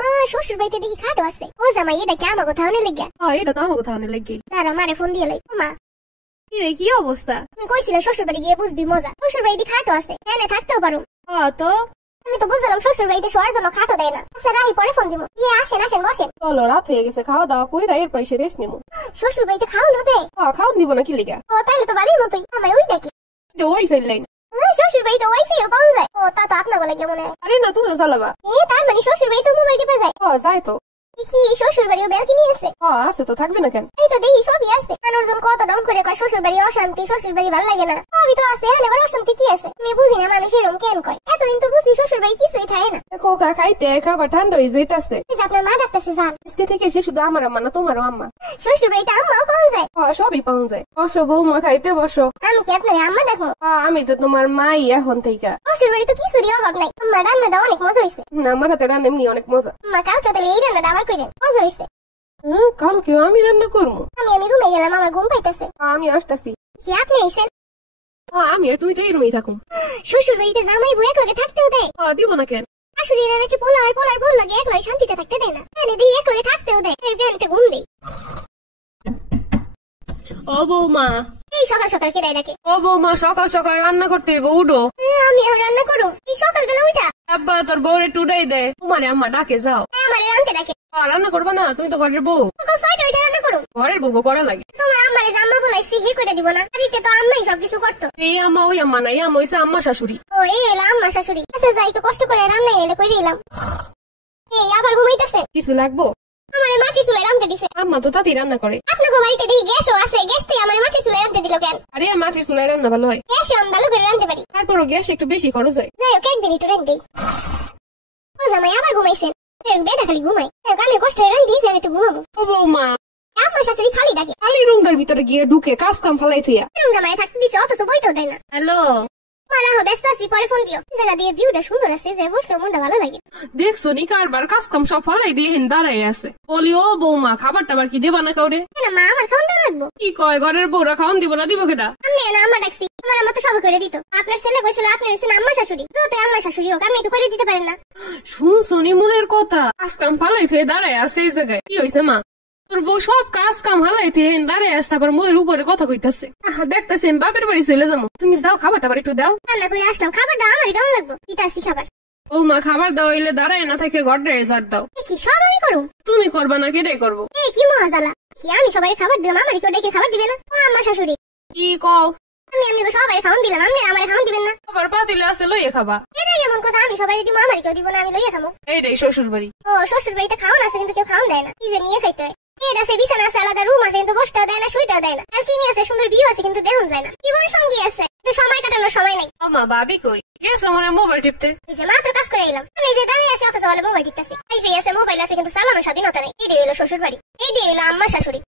মা শ্বশুর বাড়িতে দেখি খাটো আছে। ও জামাই এটা কি আমার কথা অনেক লেগে? এটা তো আমার কথা অনেক লেগে। তারা মারে ফোন দিয়ে লাই। মা কি অবস্থা? তুমি কইছিলে শ্বশুর বাড়ি গিয়ে বুঝবি মজা। শ্বশুর বাড়িতে খাটো আছে, হ্যাঁ থাকতেও পারো। তো আমি তো বুঝলাম শ্বশুর বাড়িতে শোয়ার জন্য খাটো দেয় না। আচ্ছা রাহি পরে ফোন দিব। আসেন বসেন। চলো রাত হয়ে গেছে, খাওয়া দাওয়া কইরা এরপর এসে রেস্ট নেবো। শ্বশুর বাড়িতে খাওয়ানো দেয়? খাওয়ান দিব না কি লেগা? ও তাইলে তো বাড়ির মতোই। আমায় ওই দেখি ওই ফেললাই না। শ্বশুর বাড়িতে ওয়াইফাইও পাওয়া যায়। ও তা তো আপনার লাগে মনে হয়। আরে না, তুমিও চালাবা। তার মানে শ্বশুর বাড়িতে মোবাইল টিপা যায়? যায় তো। কি শ্বশুর বাড়িও ব্যালকনি আছে? আছে তো, থাকবে না কেন? এই তো দেখি সবই আছে। মানুষজন কত ডাউন করে কয় শ্বশুর বাড়ি অশান্তি, শ্বশুর বাড়ি ভালো লাগে না। সবই তো আছে, এখানে আবার অশান্তি কি আছে? আমি বুঝি না মানুষ এরকম কেন কয়। এতদিন তো বুঝি শ্বশুর বাড়ি কিছুই থাকে না। খোকা খাইতে খাবার ঠান্ডা হয়ে যাইতাছে। আপনার মা ডাকতেছে যান। আজকে থেকে সে শুধু আমার আম্মা না, তোমারও আম্মা। শ্বশুর বাড়িতে আম্মাও পাওয়া যায়? সবই পাওয়া যায়। বসো বৌমা, খাইতে বসো। আমি কি আপনার আম্মা দেখো? আমি তো তোমার মাই এখন থেকে। শ্বশুর বাড়ি তো কিছুরই অভাব নাই। আম্মা রান্নাটা অনেক মজা হয়েছে। আমার হাতে রান্না এমনি অনেক মজা। মা কালকে তাহলে এই রান্নাটা আবার কইরেন, মজা হয়েছে। কালকেও আমি রান্না করবো? আমি রুমে গেলাম, আমার ঘুম পাইতেছে। আমি আসতেছি। কি আপনি আইছেন? আমি আর তুমি তো এই রুমেই থাকুন। শ্বশুর বাড়িতে জামাই বউ একলগে থাকতেও দেয়? দিব না কেন? আসলে এরা নাকি পোলার বউ লাগে একলগে শান্তিতে থাকতে দেয় না। দেখি একলগে থাকতেও দেয়। একটা ঘুম দেই। ও বৌমা, এই সকাল সকাল কেডাই ডাকে? ও বৌমা, সকাল সকাল রান্না করতে হইব, উঠো। আমি এখন রান্না করু? এই সকাল বেলা উঠা? আব্বা তোর বউরে টুডাই দেয়, তোমারে আম্মা ডাকে, যাও। আমারে রান্তে ডাকে? রান্না করবা না? তুমি তো ঘরের বউ। সকাল 6টা উঠে রান্না করু? ঘরের বউ করা লাগে। তোমার আম্মারে জাম্মা বলাইছি, হে করে দিব না? বাড়িতে তো আম্মাই সবকিছু করতো। এই আম্মা ওই আম্মা নাই, আম্মা হইছে আম্মা শাশুড়ি। ও এই হলো আম্মা শাশুড়ি। আচ্ছা যাই, তো কষ্ট করে রান্না এনে করে দিলাম। এই আবার ঘুমাইতেছে? কিছু লাগবো? আমারে মাটি চুলায় রান্তে দিছে। আম্মা তো তাতেই রান্না করে। আপনাকে বাড়িতে দেখি গ্যাসও আছে, গ্যাসটাই আমার মাটি চুলায় রান্তে দিল কেন? আরে মাটির চুলায় রান্না ভালো হয়। গ্যাসে আমি ভালো করে রান্তে পারি। তারপরও গ্যাস একটু বেশি খরচ হয়। যাই হোক একদিন একটু রান্তে দেই। ও জামাই আবার ঘুমাইছেন? বেটা খালি ঘুমাই। আমি কষ্ট করে রান্তে দিয়েছি, আমি একটু ঘুমাবো। ও বৌমা, আম্মা শাশুড়ি খালি ডাকে। খালি রুমটার ভিতরে গিয়ে ঢুকে কাজ কাম ফালাই থইয়া জামাই থাকতে দিছে, অথচ বইতেও দেয় না। হ্যালো ব্যস্ত আছি, পরে ফোন দিও। জায়গা দিয়ে ভিউটা সুন্দর আছে, যে বসলে মনটা ভালো লাগে। দেখছো নি কারবার কাজ কাম সব ফালাই দিয়ে হেন দাঁড়াই আছে। বলি ও বৌমা, খাবার টাবার কি দেবা না কাউরে? মা আমার খাওয়ান দেওয়া লাগবো। কি কয়, ঘরের বউরা খাওয়ান দিব না? দিব কেটা? আমি না আম্মা ডাকছি, আমার আম্মা তো সব করে দিত। আপনার ছেলে কইছিল আপনি হচ্ছেন আম্মা শাশুড়ি, যত আম্মা শাশুড়ি হোক আপনি একটু করে দিতে পারেন না? শুনছো নি মোহের কথা? কাজ কাম ফালাই থয়ে দাঁড়ায় আছে এই জায়গায়। কি হয়েছে মা? তোর বউ সব কাজ কাম হালাই থয়ে হেন দাঁড়ায় আছে, আবার মোহের উপরে কথা কইতাছে। দেখতেছি আমি বাপের বাড়ি চলে যাবো। তুমি যাও, খাবার টাবার একটু দাও। রান্না করে আসলাম, খাবারটা আমারই কেমন লাগবো? ইতাসি খাবার। ও মা, খাবার দাও, এলে দাঁড়ায় না থেকে ঘর রেজার্ট দাও। কি সব আমি করুম? তুমি করবা না, কেটাই করবো। কি মহাজালা! কি আমি সবাই খাবার দিলাম, আমারই কেউ ডেকে খাবার দিবে না? ও আম্মা শাশুড়ি, কি কও? আমি সবাই খাওয়ান দিলাম, আপনি আমার খাওয়ান দিবেন না? খাবার পাতিলে আছে, লইয়ে খাবা। এটা কেমন কথা? আমি সবাই দিব, আমারই কেউ দিব না, আমি লইয়া খাবো? এইটাই শ্বশুর বাড়ি। ও শ্বশুর বাড়িতে খাওয়ান আছে, কিন্তু কেউ খাওয়ান দেয় না। নিজে নিয়ে খাইতে হয়। এটা আছে, বিছানা আছে, আলাদা রুম আছে, কিন্তু বসতেও দেয় না, শুইতেও দেয় না। ব্যালকনি আছে, সুন্দর ভিউ আছে, কিন্তু দেখুন যায় না। জীবন সঙ্গী আছে, সময় কাটানোর সময় নাই। আমা ভাবি কই গেছে? আমার মোবাইল টিপতে। মা তোর কাজ করে এলাম, আমি যে দাঁড়িয়ে আছি, অথচ বলে মোবাইল টিপতেছি। আইফাই আছে, মোবাইল আছে, কিন্তু চালানোর স্বাধীনতা নেই। এটাই হলো শ্বশুর বাড়ি, এটাই হলো আম্মা শাশুড়ি।